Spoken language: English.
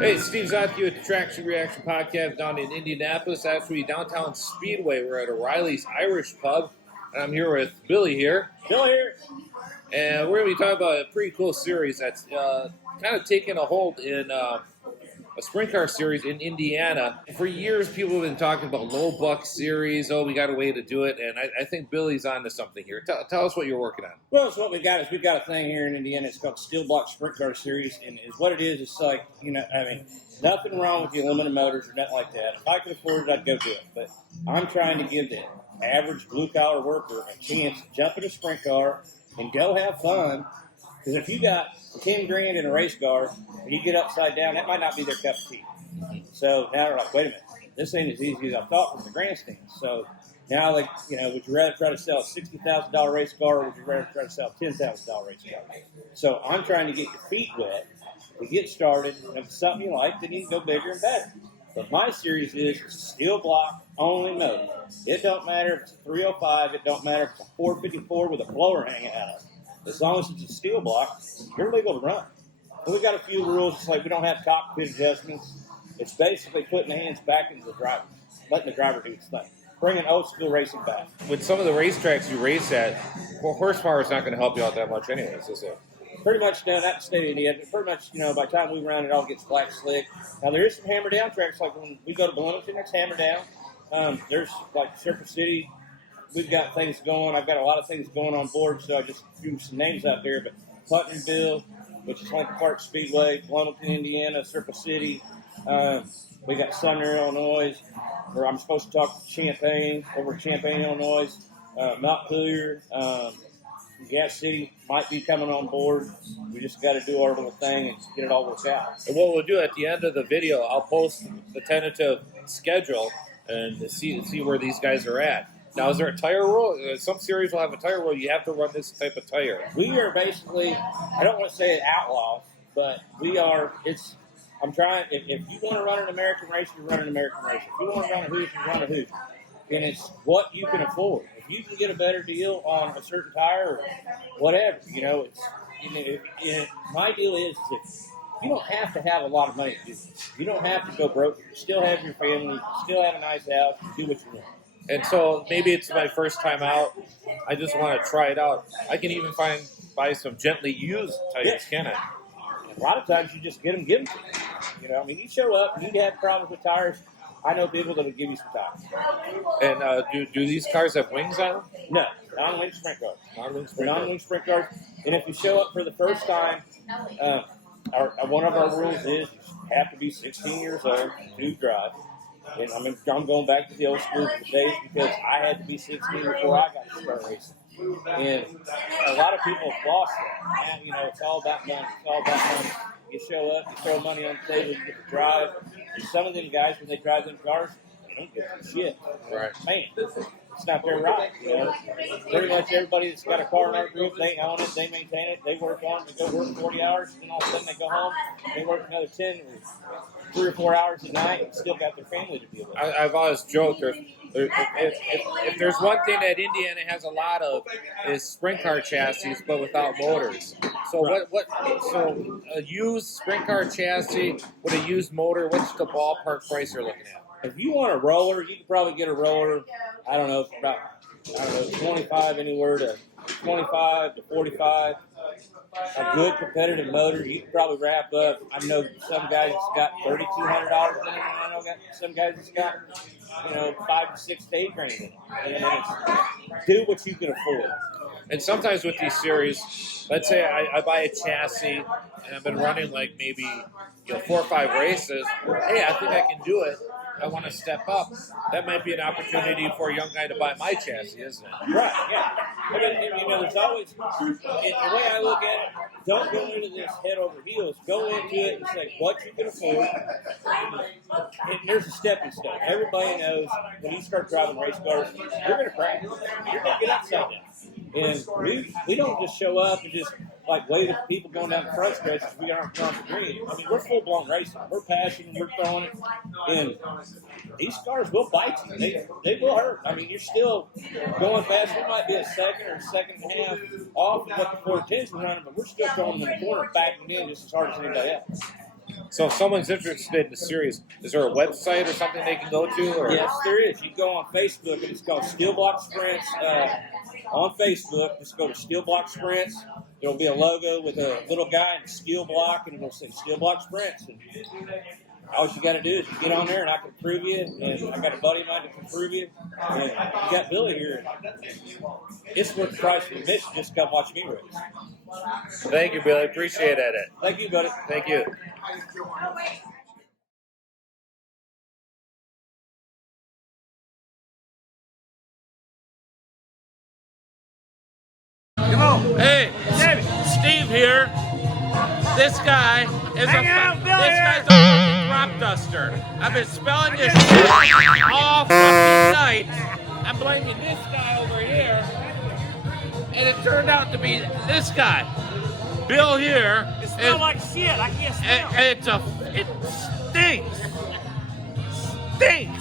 Hey, Steve Zotke with the Traction Reaction Podcast down in Indianapolis, actually downtown Speedway. We're at O'Reilly's Irish Pub, and I'm here with Billy here. Bill here. And we're going to be talking about a pretty cool series that's kind of taken a hold in a sprint car series in Indiana. For years, people have been talking about low buck series. Oh, we got a way to do it, and I think Billy's onto something here. Tell us what you're working on. Well, so what we've got a thing here in Indiana. It's called Steel Block Sprint Car Series, and is what it is. It's like, nothing wrong with the aluminum motors or nothing like that. If I could afford it, I'd go do it. But I'm trying to give the average blue-collar worker a chance to jump in a sprint car and go have fun. Because if you got 10 grand in a race car and you get upside down, that might not be their cup of tea. So now they're like, wait a minute, this ain't as easy as I thought from the grandstand. So now, would you rather try to sell a $60,000 race car, or would you rather try to sell a $10,000 race car? So I'm trying to get your feet wet to get started. And if it's something you like, then you can go bigger and better. But my series is steel block only motor. It don't matter if it's a 305. It don't matter if it's a 454 with a blower hanging out of it. As long as it's a steel block, you're legal to run. And we've got a few rules. It's like we don't have cockpit adjustments. It's basically putting the hands back into the driver, letting the driver do his thing. Bringing old school racing back. With some of the racetracks you race at, well, horsepower is not going to help you out that much anyways, is it? Pretty much down at the state of Indiana. Pretty much, by the time we run, it all gets black slick. Now, there is some hammer down tracks. Like when we go to Bloomington, that's hammer down. There's like Circuit City. We've got things going. I've got a lot of things going on board, so I just threw some names out there. But Putnamville, which is Lincoln Park Speedway, Bloomington, Indiana, Circuit City. We got Sumner, Illinois, where I'm supposed to talk to Champaign, over Champaign, Illinois. Montpelier, Gas City might be coming on board. We just got to do our little thing and get it all worked out. And what we'll do at the end of the video, I'll post the tentative schedule and see where these guys are at. Now, is there a tire rule? Some series will have a tire rule. You have to run this type of tire. We are basically, I don't want to say outlaws, but we are, I'm trying, if you want to run an American race, you run an American race. If you want to run a Hoosier, you run a Hoosier. And it's what you can afford. If you can get a better deal on a certain tire or whatever, my deal is that you don't have to have a lot of money to do this. You don't have to go broke. You still have your family. You still have a nice house. You do what you want. And so maybe it's my first time out. I just want to try it out. I can even buy some gently used tires, can I? A lot of times you just get them given to you. You show up and you have problems with tires. I know people that will give you some tires. And do these cars have wings on them? No, non-wing sprint cars. Non-wing sprint cars. And if you show up for the first time, one of our rules is you have to be 16 years old to drive. And I'm going back to the old school days because I had to be 16 before I got to start racing. And a lot of people have lost that. Now, it's all about money. It's all about money. You show up, you throw money on the table, you get to drive. And some of them guys, when they drive them cars, they don't give a shit. Right. Man, it's not their right. Pretty much everybody that's got a car in our group, they own it, they maintain it, they work on it, they go work 40 hours, and all of a sudden they go home, they work another 10 or 3 or 4 hours a night and still got their family to deal with. I've always joked, if there's one thing that Indiana has a lot of is sprint car chassis, but without motors. So So a used sprint car chassis with a used motor, what's the ballpark price you're looking at? If you want a roller, you can probably get a roller. I don't know, about 25 anywhere to 25 to 45. A good competitive motor, you can probably wrap up. I know some guys that's got $3,200 in it, and I know some guys that's got, 5 to 6 to 8 grand in it. And it's do what you can afford. And sometimes with these series, let's say I buy a chassis and I've been running like maybe 4 or 5 races. Hey, I think I can do it. I want to step up. That might be an opportunity for a young guy to buy my chassis, isn't it? Right, yeah. There's always, the way I look at it, don't go into this head over heels. Go into it and say what you can afford. And there's a stepping stone. Everybody knows when you start driving race cars, you're going to crash. You're going to get upside down. And we don't just show up and just wave at the people going down the front stretches. We aren't on the green. We're full-blown racing. We're passing, we're throwing it. And these cars will bite you. They will hurt. You're still going fast. We might be a second or a second and a half off of what the 410s are running, but we're still throwing them in the corner, backing in just as hard as anybody else. So if someone's interested in the series, is there a website or something they can go to? Or? Yes, there is. You go on Facebook, and it's called Steel Block Sprints. On Facebook, just go to Steel Block Sprints. There'll be a logo with a little guy in a steel block, and it'll say Steel Block Sprints. And all you got to do is get on there, and I can prove you. And I got a buddy of mine that can prove you. And you got Billy here. It's worth the price of admission just to come watch me race. Thank you, Billy. Appreciate it. Thank you, buddy. Thank you. Come on. Hey, David. Steve here. This guy is Hang out, Billy. this guy's a fucking crop duster. I've been spelling this shit all fucking night. I'm blaming this guy over here, and it turned out to be this guy, Bill here. It smells like shit. I can't smell. And it stinks. Stinks.